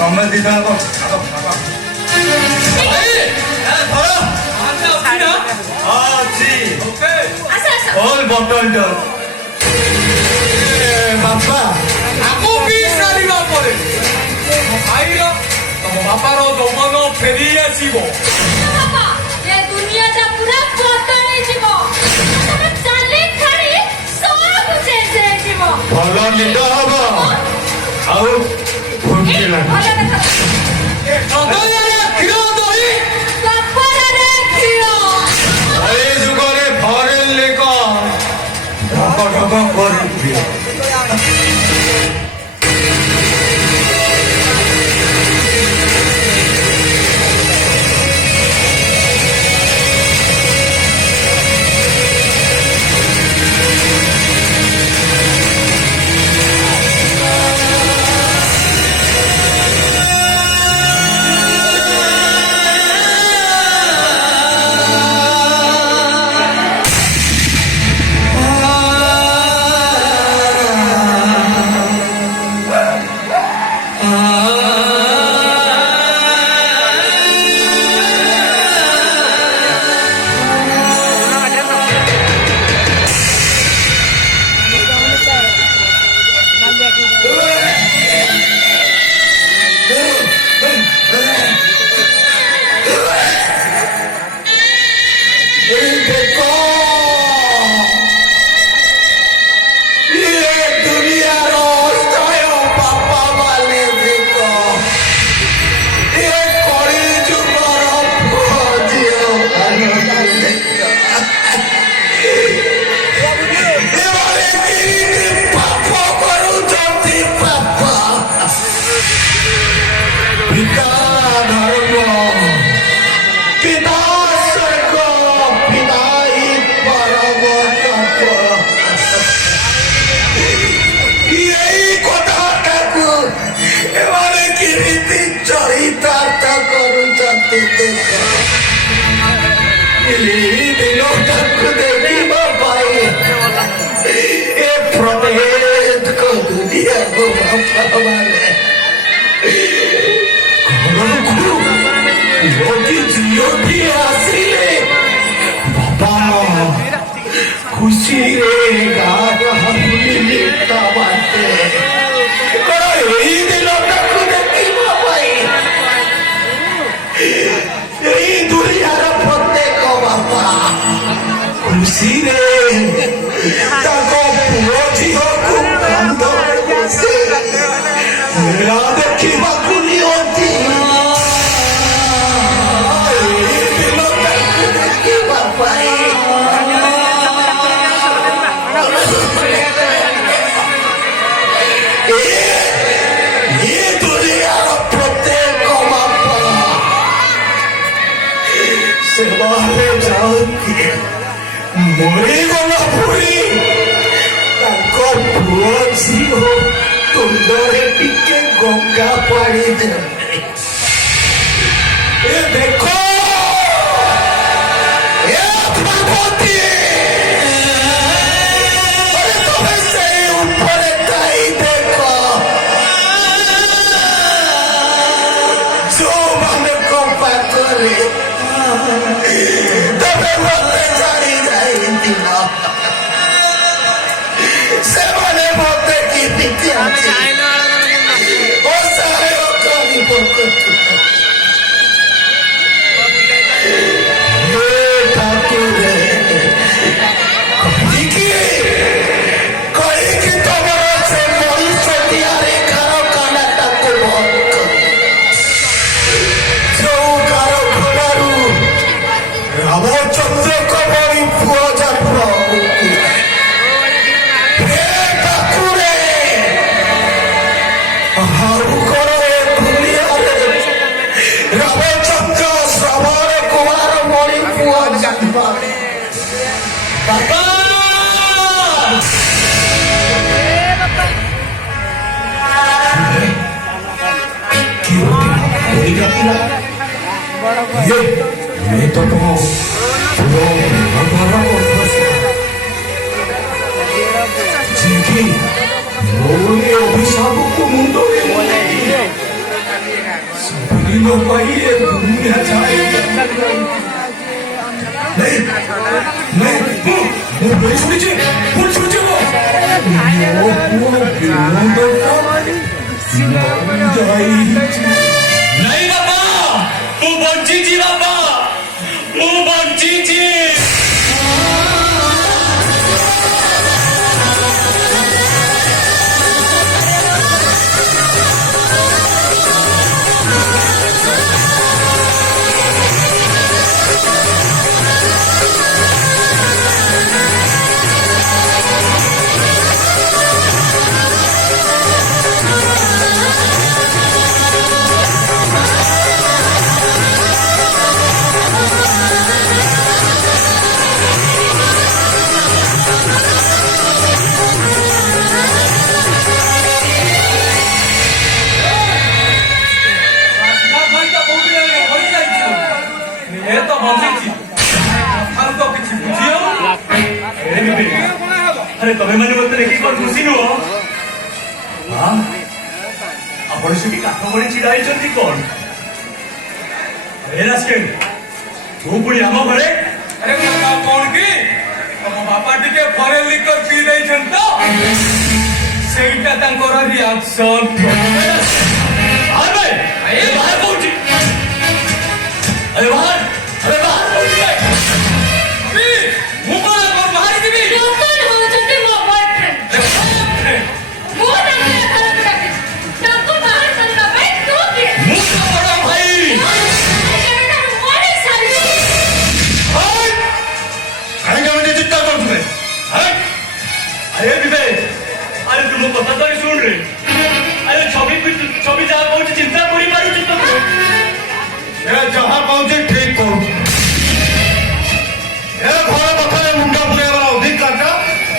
ସମୟ ଦିଟା ହବ all bottled ବାପା ଆକୁ ପିଇ ସାରିବା ପରେ ଭାଇର ତମ ବାପାର ଯୌବନ ଫେରି ଆସିବ। ଏ ଦୁନିଆଟା ପୁରା ବଦଳିଯିବ। ତମେ ଚାଲି ଛାଡ଼ି ସବୁ ଚେଞ୍ଜ ହେଇଯିବ। ଭଲ ନିଦ ହବ ଆଉ ଭୋକି ଭଲ ଲାଗେ କଥା। ହୃଦୟରେ କ୍ଷୀର ଦହି କପଡ଼ରେ କ୍ଷୀର। এই যুগরে ফরেন লেখ ঢক ঢক করবি ଚରିତାର୍ଥ କରୁଛନ୍ତି ଦିନଟାକୁ ଦେଖିବା ପାଇଁ ଏ ପ୍ରତ୍ୟେକ ଦୁନିଆକୁ ବାପାମାନେ ଘରକୁ ପୁଅଟି ଝିଅଟି ଆସିଲେ ବାପା ଖୁସିରେ ଗାଁ ବୁଲିଲେ ତା ବାଟେ ଏଇ ଦିନଟାକୁ ଦେଖିବା ପାଇଁ ଏଇ ଦୁନିଆର ପ୍ରତ୍ୟେକ ବାପା ଖୁସିରେ ତାଙ୍କ ପୁଅ ଝିଅକୁ କାନ୍ଧରେ ବସେ ମେଳା ଦେଖିବାକୁ ନିଅନ୍ତି। ଏଇ ଦିନଟାକୁ ଦେଖିବା ପାଇଁ ସେମାନେ ଯାଆନ୍ତି ମରିଗଲା ପୁରୀ ତାଙ୍କ ପୁଅ ଝିଅ ତୁଣ୍ଡରେ ଟିକେ ଗଙ୍ଗା ପାଣି ଦେବେ। ଏ ଦେଖ ଏ ଭାବତୀ ତମେ ସେଇ ଉପରେ ଥାଇ ଦେଖ ଯୋଉମାନଙ୍କ ପାଖରେ ତମେ ମତେ ଛାଡ଼ି ଯାଇଥିଲ ସେମାନେ ମତେ କେମିତି ଅସହାୟ କରି ପକଉଥିଲେ। କହିକି ତମର ସେ ମଣିଷ ତିଆରି କାରଖାନାଟାକୁ ବନ୍ଦ କର। ଯୋଉ କାରଖାନାରୁ ରାମଚନ୍ଦ୍ରଙ୍କ ଭଳି ପୁଅ ଜନ୍ମ ହଉଥିଲା ହେ ପାଖରେ ଆଉ କଣ ଏ ଦୁନିଆରେ ରାମଚନ୍ଦ୍ର ଶ୍ରବଣ କୁମାର ଭଳି ପୁଅ ଜନ୍ମ ବାପା ये तो जिनकी अभिशाप को मुंडो ମୋ ପାଇଁ ଏ ଦୁନିଆ ଛାଇ ମୁଁ ବହି ଶୁଣିଛି ଭୁଲ ଶୁଣିଛି ମୋ ପୁଅ ବିନୋଦଟା ଯାଇଛି। ନାଇଁ ବାପା, ମୁଁ ବଞ୍ଚିଛି ବାପା, ମୁଁ ବଞ୍ଚିଛି। अरे तमें मैंने बोलते देखी कौन खुशी नुह हाँ आपण सेठी काठ गड़ी छिड़ा होइछंती कोन ए रास्केल तू पुणी आम घरे अरे कौन की तम बापा टिके फरेन लिकर पी देइछन तो सेइटा तांकर रिएक्शन